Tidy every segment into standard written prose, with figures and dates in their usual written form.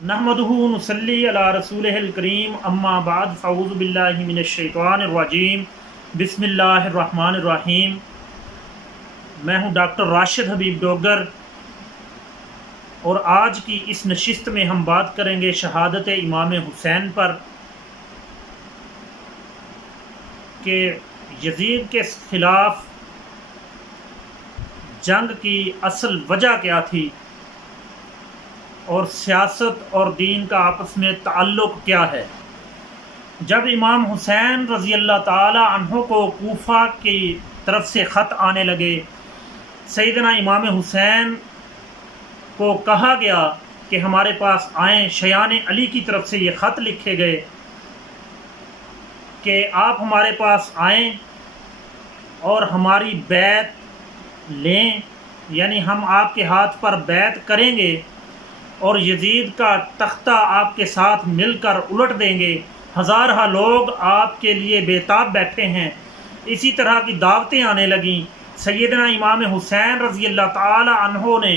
نحمدہ نصلی علی رسولہ الکریم اما بعد فاعوذ باللہ من الشیطان الرجیم بسم اللہ الرحمن الرحیم۔ میں ہوں ڈاکٹر راشد حبیب ڈوگر، اور آج کی اس نشست میں ہم بات کریں گے شہادت امام حسین پر کہ یزید کے خلاف جنگ کی اصل وجہ کیا تھی اور سیاست اور دین کا آپس میں تعلق کیا ہے۔ جب امام حسین رضی اللہ تعالی عنہ کو کوفہ کی طرف سے خط آنے لگے، سیدنا امام حسین کو کہا گیا کہ ہمارے پاس آئیں، شیان علی کی طرف سے یہ خط لکھے گئے کہ آپ ہمارے پاس آئیں اور ہماری بیعت لیں، یعنی ہم آپ کے ہاتھ پر بیعت کریں گے اور یزید کا تختہ آپ کے ساتھ مل کر الٹ دیں گے۔ ہزارہ لوگ آپ کے لیے بےتاب بیٹھے ہیں۔ اسی طرح کی دعوتیں آنے لگیں۔ سیدنا امام حسین رضی اللہ تعالی عنہ نے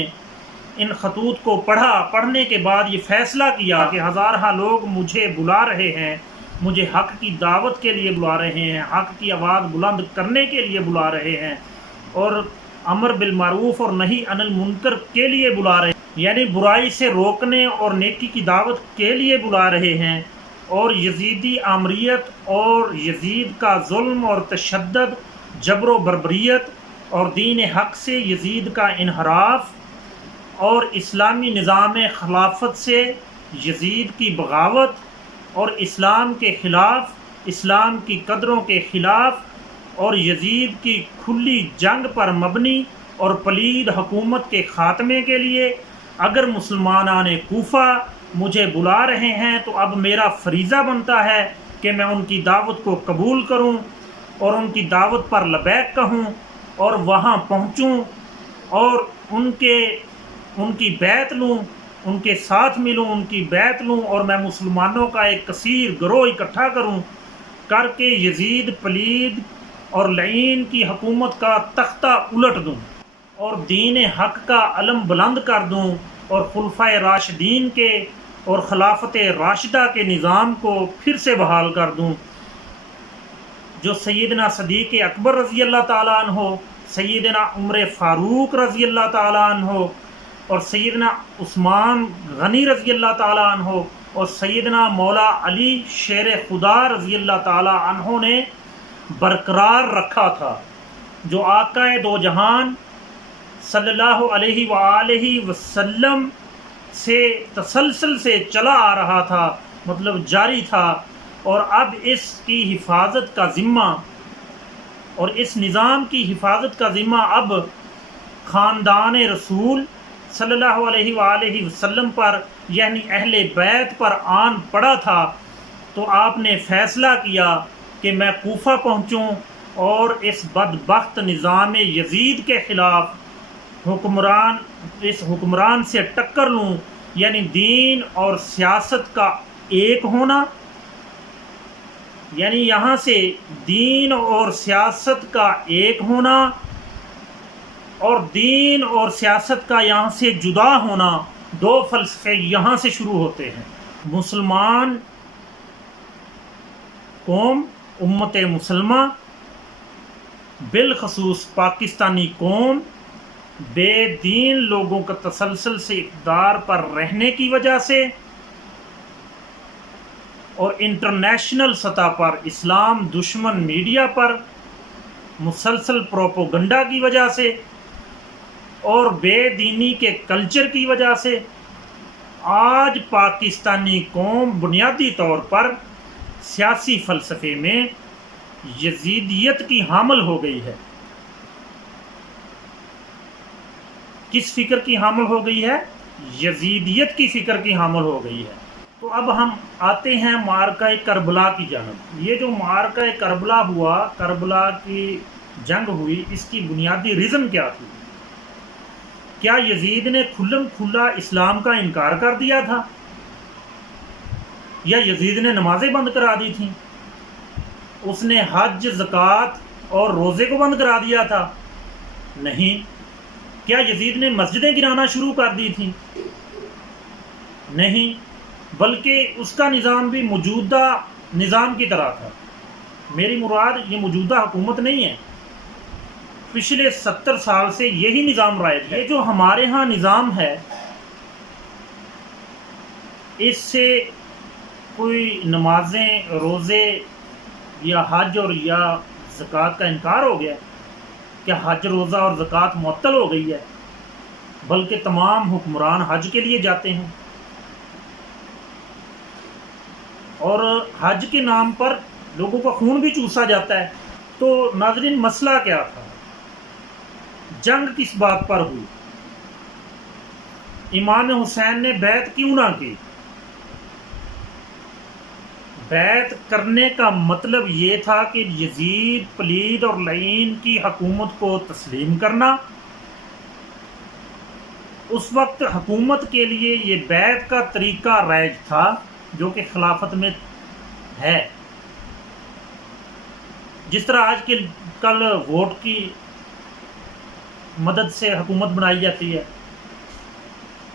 ان خطوط کو پڑھنے کے بعد یہ فیصلہ کیا کہ ہزارہ لوگ مجھے بلا رہے ہیں، مجھے حق کی دعوت کے لیے بلا رہے ہیں، حق کی آواز بلند کرنے کے لیے بلا رہے ہیں، اور امر بالمعروف اور نہی عن المنکر کے لیے بلا رہے ہیں، یعنی برائی سے روکنے اور نیکی کی دعوت کے لیے بلا رہے ہیں، اور یزیدی آمریت اور یزید کا ظلم اور تشدد، جبر و بربریت اور دین حق سے یزید کا انحراف اور اسلامی نظام خلافت سے یزید کی بغاوت اور اسلام کے خلاف، اسلام کی قدروں کے خلاف اور یزید کی کھلی جنگ پر مبنی اور پلید حکومت کے خاتمے کے لیے اگر مسلمانان کوفہ مجھے بلا رہے ہیں تو اب میرا فریضہ بنتا ہے کہ میں ان کی دعوت کو قبول کروں اور ان کی دعوت پر لبیک کہوں اور وہاں پہنچوں اور ان کی بیعت لوں، ان کے ساتھ ملوں، ان کی بیعت لوں، اور میں مسلمانوں کا ایک کثیر گروہ اکٹھا کروں کر کے یزید پلید اور لعین کی حکومت کا تختہ الٹ دوں اور دین حق کا علم بلند کر دوں اور خلفائے راشدین کے اور خلافت راشدہ کے نظام کو پھر سے بحال کر دوں، جو سیدنا صدیق اکبر رضی اللہ تعالیٰ عنہ، سیدنا عمر فاروق رضی اللہ تعالیٰ عنہ اور سیدنا عثمان غنی رضی اللہ تعالیٰ عنہ اور سیدنا مولا علی شیر خدا رضی اللہ تعالیٰ عنہ نے برقرار رکھا تھا، جو آقا دو جہان صلی اللہ علیہ وآلہ وسلم سے تسلسل سے چلا آ رہا تھا، مطلب جاری تھا، اور اب اس کی حفاظت کا ذمہ اور اس نظام کی حفاظت کا ذمہ اب خاندان رسول صلی اللہ علیہ وآلہ وسلم پر یعنی اہل بیت پر آن پڑا تھا۔ تو آپ نے فیصلہ کیا کہ میں کوفہ پہنچوں اور اس بدبخت نظام یزید کے خلاف اس حکمران سے ٹکر لوں، یعنی دین اور سیاست کا ایک ہونا، یعنی یہاں سے دین اور سیاست کا ایک ہونا اور دین اور سیاست کا یہاں سے جدا ہونا، دو فلسفے یہاں سے شروع ہوتے ہیں۔ مسلمان قوم، امت مسلمہ، بالخصوص پاکستانی قوم، بے دین لوگوں کا تسلسل سے اقتدار پر رہنے کی وجہ سے اور انٹرنیشنل سطح پر اسلام دشمن میڈیا پر مسلسل پروپوگنڈا کی وجہ سے اور بے دینی کے کلچر کی وجہ سے آج پاکستانی قوم بنیادی طور پر سیاسی فلسفے میں یزیدیت کی حامل ہو گئی ہے۔ کس فکر کی حامل ہو گئی ہے؟ یزیدیت کی فکر کی حامل ہو گئی ہے۔ تو اب ہم آتے ہیں معرکہ کربلا کی جانب۔ یہ جو معرکہ کربلا ہوا، کربلا کی جنگ ہوئی، اس کی بنیادی ریزن کیا تھی؟ کیا یزید نے کھلم کھلا اسلام کا انکار کر دیا تھا، یا یزید نے نمازیں بند کرا دی تھیں؟ اس نے حج، زکوٰۃ اور روزے کو بند کرا دیا تھا؟ نہیں۔ کیا یزید نے مسجدیں گرانا شروع کر دی تھیں؟ نہیں۔ بلکہ اس کا نظام بھی موجودہ نظام کی طرح تھا۔ میری مراد یہ موجودہ حکومت نہیں ہے، پچھلے 70 سال سے یہی نظام رائج ہے۔ یہ جو ہمارے ہاں نظام ہے، اس سے کوئی نمازیں، روزے یا حج اور یا زکوٰۃ کا انکار ہو گیا؟ کیا حج، روزہ اور زکوٰۃ معطل ہو گئی ہے؟ بلکہ تمام حکمران حج کے لیے جاتے ہیں، اور حج کے نام پر لوگوں کا خون بھی چوسا جاتا ہے۔ تو ناظرین، مسئلہ کیا تھا؟ جنگ کس بات پر ہوئی؟ امام حسین نے بیعت کیوں نہ کی؟ بیعت کرنے کا مطلب یہ تھا کہ یزید پلید اور لعین کی حکومت کو تسلیم کرنا۔ اس وقت حکومت کے لیے یہ بیعت کا طریقہ رائج تھا، جو کہ خلافت میں ہے۔ جس طرح آج کل ووٹ کی مدد سے حکومت بنائی جاتی ہے،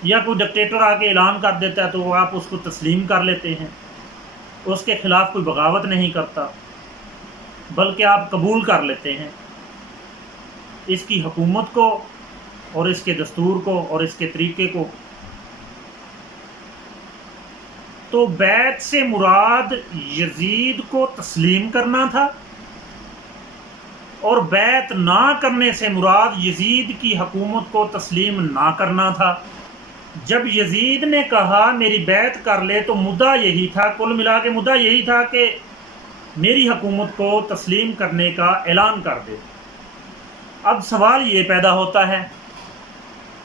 یا کوئی ڈکٹیٹر آ کے اعلان کر دیتا ہے تو آپ اس کو تسلیم کر لیتے ہیں، اس کے خلاف کوئی بغاوت نہیں کرتا، بلکہ آپ قبول کر لیتے ہیں اس کی حکومت کو اور اس کے دستور کو اور اس کے طریقے کو۔ تو بیعت سے مراد یزید کو تسلیم کرنا تھا، اور بیعت نہ کرنے سے مراد یزید کی حکومت کو تسلیم نہ کرنا تھا۔ جب یزید نے کہا میری بیعت کر لے تو مدعا یہی تھا، کل ملا کے مدعا یہی تھا کہ میری حکومت کو تسلیم کرنے کا اعلان کر دے۔ اب سوال یہ پیدا ہوتا ہے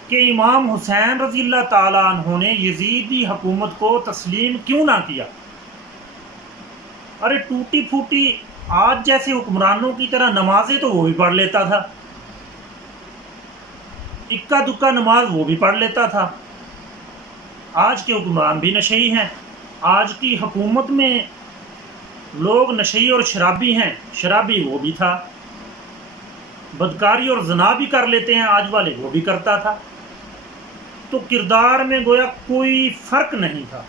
کہ امام حسین رضی اللہ تعالیٰ عنہ نے یزیدی حکومت کو تسلیم کیوں نہ کیا؟ ارے ٹوٹی پھوٹی آج جیسے حکمرانوں کی طرح نمازیں تو وہ بھی پڑھ لیتا تھا، اکا دکا نماز وہ بھی پڑھ لیتا تھا۔ آج کے حکمران بھی نشئی ہیں، آج کی حکومت میں لوگ نشئی اور شرابی ہیں، شرابی وہ بھی تھا، بدکاری اور زنا بھی کر لیتے ہیں آج والے، وہ بھی کرتا تھا۔ تو کردار میں گویا کوئی فرق نہیں تھا،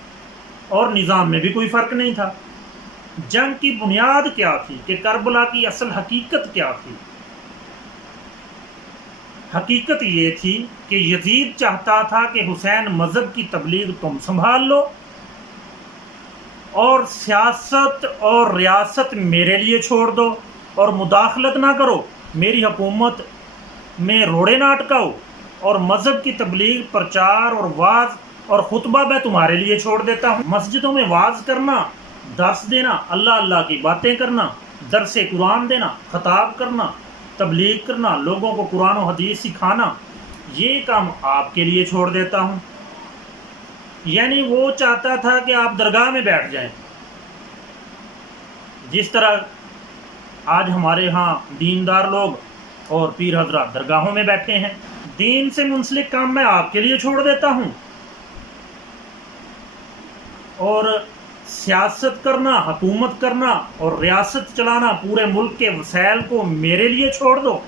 اور نظام میں بھی کوئی فرق نہیں تھا۔ جنگ کی بنیاد کیا تھی کہ کربلا کی اصل حقیقت کیا تھی؟ حقیقت یہ تھی کہ یزید چاہتا تھا کہ حسین مذہب کی تبلیغ تم سنبھال لو، اور سیاست اور ریاست میرے لیے چھوڑ دو، اور مداخلت نہ کرو، میری حکومت میں روڑے نہ اٹکاؤ، اور مذہب کی تبلیغ، پرچار اور واعظ اور خطبہ میں تمہارے لیے چھوڑ دیتا ہوں۔ مسجدوں میں واعظ کرنا، درس دینا، اللہ اللہ کی باتیں کرنا، درس قرآن دینا، خطاب کرنا، تبلیغ کرنا، لوگوں کو قرآن و حدیث سکھانا، یہ کام آپ کے لیے چھوڑ دیتا ہوں۔ یعنی وہ چاہتا تھا کہ آپ درگاہ میں بیٹھ جائیں، جس طرح آج ہمارے ہاں دیندار لوگ اور پیر حضرات درگاہوں میں بیٹھے ہیں۔ دین سے منسلک کام میں آپ کے لیے چھوڑ دیتا ہوں، اور سیاست کرنا، حکومت کرنا اور ریاست چلانا، پورے ملک کے وسائل کو میرے لیے چھوڑ دو۔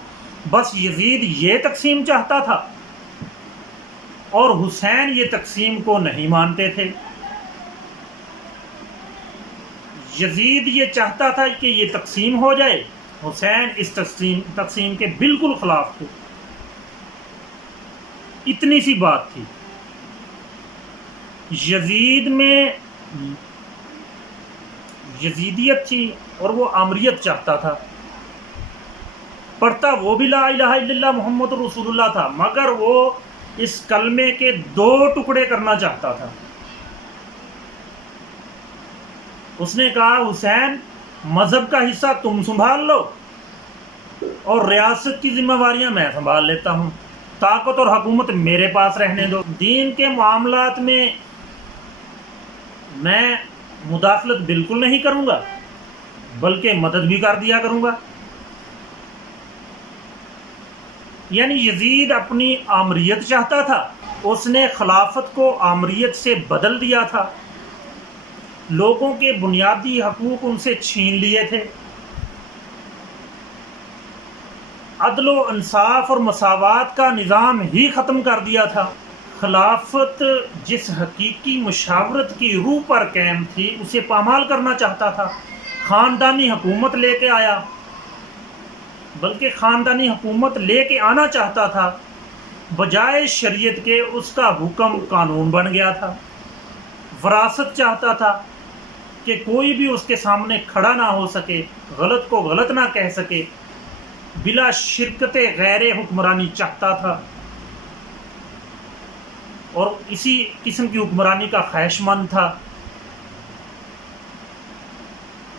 بس یزید یہ تقسیم چاہتا تھا، اور حسین یہ تقسیم کو نہیں مانتے تھے۔ یزید یہ چاہتا تھا کہ یہ تقسیم ہو جائے، حسین اس تقسیم کے بالکل خلاف تھے۔ اتنی سی بات تھی۔ یزید میں یزیدیت تھی، اور وہ آمریت چاہتا تھا۔ پڑھتا وہ بھی لا الہ الا اللہ محمد رسول اللہ تھا، مگر وہ اس کلمے کے 2 ٹکڑے کرنا چاہتا تھا۔ اس نے کہا حسین مذہب کا حصہ تم سنبھال لو، اور ریاست کی ذمہ داریاں میں سنبھال لیتا ہوں، طاقت اور حکومت میرے پاس رہنے دو۔ دین کے معاملات میں میں مداخلت بالکل نہیں کروں گا، بلکہ مدد بھی کر دیا کروں گا۔ یعنی یزید اپنی آمریت چاہتا تھا، اس نے خلافت کو آمریت سے بدل دیا تھا، لوگوں کے بنیادی حقوق ان سے چھین لیے تھے، عدل و انصاف اور مساوات کا نظام ہی ختم کر دیا تھا، خلافت جس حقیقی مشاورت کی روح پر قائم تھی اسے پامال کرنا چاہتا تھا، خاندانی حکومت لے کے آیا، بلکہ خاندانی حکومت لے کے آنا چاہتا تھا، بجائے شریعت کے اس کا حکم قانون بن گیا تھا۔ وراثت چاہتا تھا کہ کوئی بھی اس کے سامنے کھڑا نہ ہو سکے، غلط کو غلط نہ کہہ سکے، بلا شرکت غیر حکمرانی چاہتا تھا، اور اسی قسم کی حکمرانی کا خواہش مند تھا۔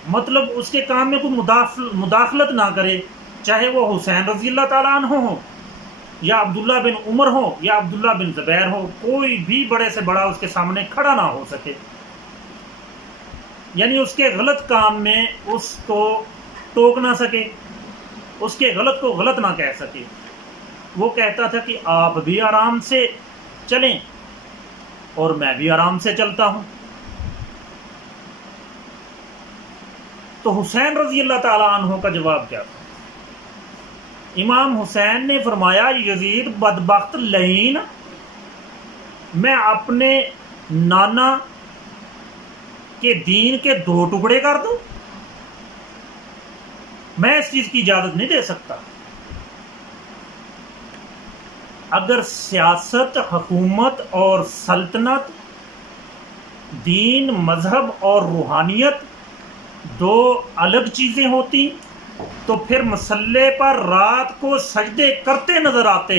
مطلب اس کے کام میں کوئی مداخلت نہ کرے، چاہے وہ حسین رضی اللہ تعالیٰ عنہ ہو یا عبداللہ بن عمر ہو یا عبداللہ بن زبیر ہو، کوئی بھی بڑے سے بڑا اس کے سامنے کھڑا نہ ہو سکے، یعنی اس کے غلط کام میں اس کو ٹوک نہ سکے، اس کے غلط کو غلط نہ کہہ سکے۔ وہ کہتا تھا کہ آپ بھی آرام سے چلیں اور میں بھی آرام سے چلتا ہوں۔ تو حسین رضی اللہ تعالیٰ عنہ کا جواب کیا تھا؟ امام حسین نے فرمایا، یزید بدبخت لعین، میں اپنے نانا کے دین کے 2 ٹکڑے کر دوں؟ میں اس چیز کی اجازت نہیں دے سکتا۔ اگر سیاست، حکومت اور سلطنت، دین، مذہب اور روحانیت 2 الگ چیزیں ہوتی تو پھر مسلح پر رات کو سجدے کرتے نظر آتے،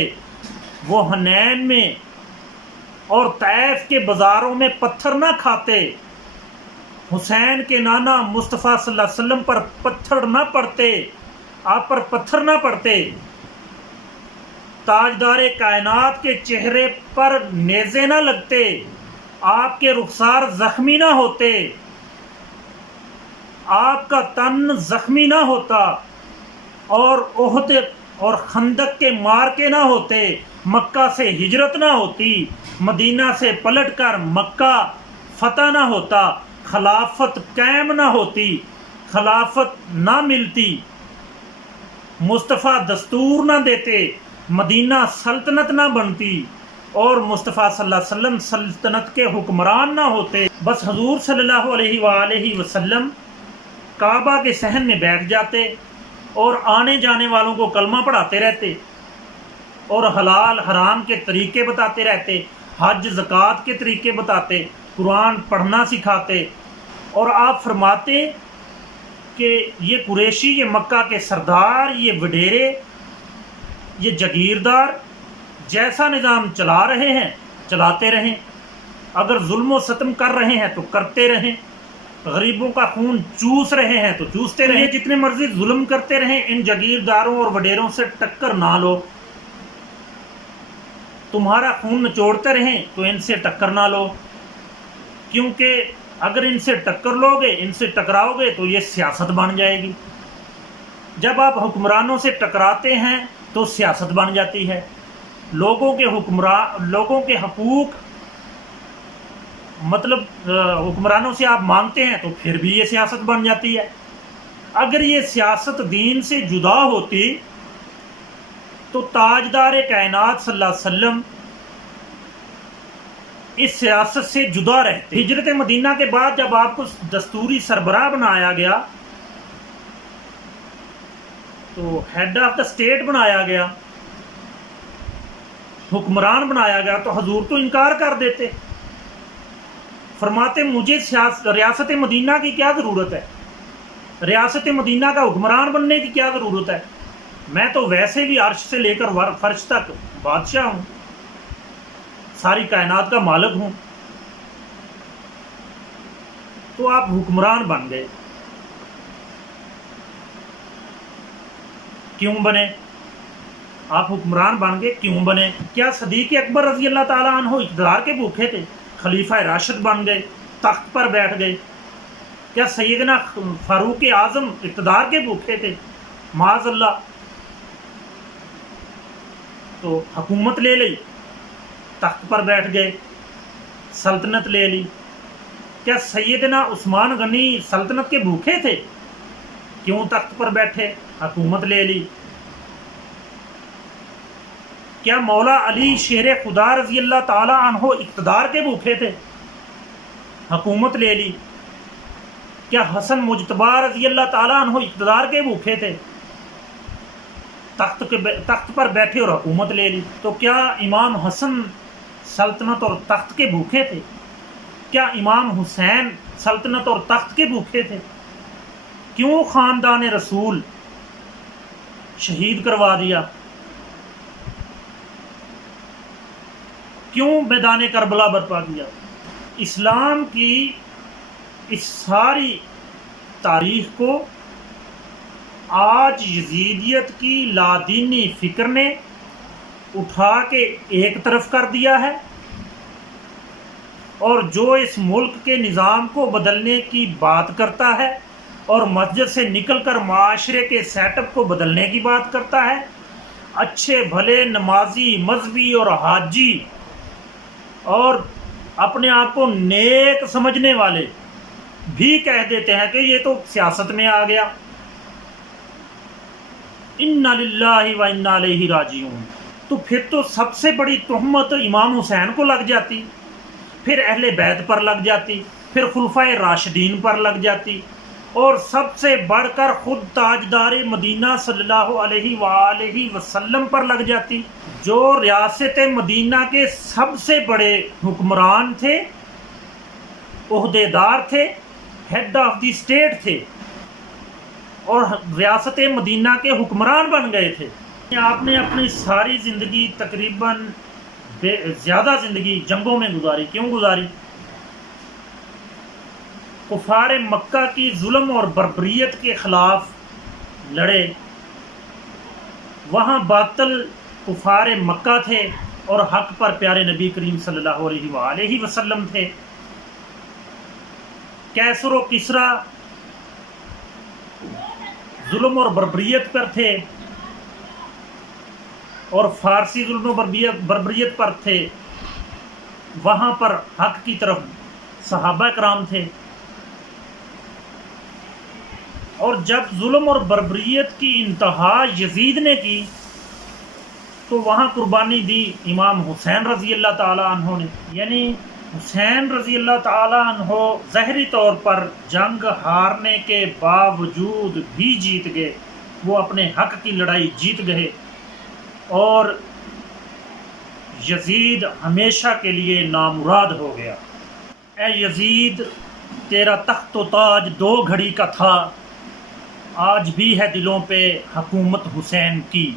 وہ حنین میں اور طائف کے بازاروں میں پتھر نہ کھاتے، حسین کے نانا مصطفیٰ صلی اللہ علیہ وسلم پر پتھر نہ پڑتے، آپ پر پتھر نہ پڑتے، تاجدار کائنات کے چہرے پر نیزے نہ لگتے، آپ کے رخسار زخمی نہ ہوتے، آپ کا تن زخمی نہ ہوتا، اور احد اور خندق کے مارکے نہ ہوتے، مکہ سے ہجرت نہ ہوتی، مدینہ سے پلٹ کر مکہ فتح نہ ہوتا، خلافت قائم نہ ہوتی، خلافت نہ ملتی، مصطفیٰ دستور نہ دیتے، مدینہ سلطنت نہ بنتی، اور مصطفیٰ صلی اللہ علیہ وسلم سلطنت کے حکمران نہ ہوتے۔ بس حضور صلی اللہ علیہ وآلہ وسلم کعبہ کے صحن میں بیٹھ جاتے اور آنے جانے والوں کو کلمہ پڑھاتے رہتے اور حلال حرام کے طریقے بتاتے رہتے، حج زکوٰۃ کے طریقے بتاتے، قرآن پڑھنا سکھاتے، اور آپ فرماتے کہ یہ قریشی، یہ مکہ کے سردار، یہ وڈیرے، یہ جگیردار جیسا نظام چلا رہے ہیں چلاتے رہیں، اگر ظلم و ستم کر رہے ہیں تو کرتے رہیں، غریبوں کا خون چوس رہے ہیں تو چوستے رہیں، جتنے مرضی ظلم کرتے رہیں، ان جگیرداروں اور وڈیروں سے ٹکر نہ لو، تمہارا خون نچوڑتے رہیں تو ان سے ٹکر نہ لو، کیونکہ اگر ان سے ٹکر لو گے، ان سے ٹکراؤ گے تو یہ سیاست بن جائے گی، جب آپ حکمرانوں سے ٹکراتے ہیں تو سیاست بن جاتی ہے، لوگوں کے حقوق مطلب حکمرانوں سے آپ مانگتے ہیں تو پھر بھی یہ سیاست بن جاتی ہے۔ اگر یہ سیاست دین سے جدا ہوتی تو تاجدار کائنات صلی اللہ علیہ وسلم اس سیاست سے جدا رہتے۔ ہجرت مدینہ کے بعد جب آپ کو دستوری سربراہ بنایا گیا تو ہیڈ آف دا اسٹیٹ بنایا گیا، حکمران بنایا گیا، تو حضور تو انکار کر دیتے، فرماتے مجھے ریاست مدینہ کی کیا ضرورت ہے، ریاست مدینہ کا حکمران بننے کی کیا ضرورت ہے، میں تو ویسے بھی عرش سے لے کر فرش تک بادشاہ ہوں، ساری کائنات کا مالک ہوں۔ تو آپ حکمران بن گئے، کیوں بنے؟ آپ حکمران بن گئے کیوں بنے؟ کیا صدیق اکبر رضی اللہ تعالیٰ عنہ اقتدار کے بھوکے تھے، خلیفہ راشد بن گئے، تخت پر بیٹھ گئے؟ کیا سیدنا فاروق اعظم اقتدار کے بھوکے تھے؟ معاذ اللہ۔ تو حکومت لے لی، تخت پر بیٹھ گئے، سلطنت لے لی۔ کیا سیدنا عثمان غنی سلطنت کے بھوکے تھے؟ کیوں تخت پر بیٹھے، حکومت لے لی۔ کیا مولا علی شیر خدا رضی اللہ تعالیٰ عنہ اقتدار کے بھوکے تھے؟ حکومت لے لی۔ کیا حسن مجتبی رضی اللہ تعالیٰ عنہ اقتدار کے بھوکے تھے؟ تخت پر بیٹھے اور حکومت لے لی۔ تو کیا امام حسن سلطنت اور تخت کے بھوکے تھے؟ کیا امام حسین سلطنت اور تخت کے بھوکے تھے؟ کیوں خاندان رسول شہید کروا دیا؟ کیوں میدان کربلا برپا کیا؟ اسلام کی اس ساری تاریخ کو آج یزیدیت کی لادینی فکر نے اٹھا کے ایک طرف کر دیا ہے، اور جو اس ملک کے نظام کو بدلنے کی بات کرتا ہے اور مسجد سے نکل کر معاشرے کے سیٹ اپ کو بدلنے کی بات کرتا ہے، اچھے بھلے نمازی مذہبی اور حاجی اور اپنے آپ کو نیک سمجھنے والے بھی کہہ دیتے ہیں کہ یہ تو سیاست میں آ گیا۔ انا للہ و انا الیہ راجعون۔ تو پھر تو سب سے بڑی تہمت امام حسین کو لگ جاتی، پھر اہل بیت پر لگ جاتی، پھر خلفائے راشدین پر لگ جاتی، اور سب سے بڑھ کر خود تاجدار مدینہ صلی اللہ علیہ وآلہ وسلم پر لگ جاتی، جو ریاست مدینہ کے سب سے بڑے حکمران تھے، عہدیدار تھے، ہیڈ آف دی اسٹیٹ تھے، اور ریاست مدینہ کے حکمران بن گئے تھے۔ آپ نے اپنی ساری زندگی تقریباً زیادہ زندگی جنگوں میں گزاری۔ کیوں گزاری؟ کفار مکہ کی ظلم اور بربریت کے خلاف لڑے۔ وہاں باطل کفار مکہ تھے اور حق پر پیارے نبی کریم صلی اللہ علیہ وآلہ وسلم تھے۔ کیسر و کسریٰ ظلم اور بربریت پر تھے، اور فارسی ظلم و بربریت پر تھے۔ وہاں پر حق کی طرف صحابہ کرام تھے، اور جب ظلم اور بربریت کی انتہا یزید نے کی تو وہاں قربانی دی امام حسین رضی اللہ تعالیٰ عنہ نے۔ یعنی حسین رضی اللہ تعالیٰ عنہ ظاہری طور پر جنگ ہارنے کے باوجود بھی جیت گئے، وہ اپنے حق کی لڑائی جیت گئے، اور یزید ہمیشہ کے لیے نامراد ہو گیا۔ اے یزید، تیرا تخت و تاج دو گھڑی کا تھا، آج بھی ہے دلوں پہ حکومت حسین کی۔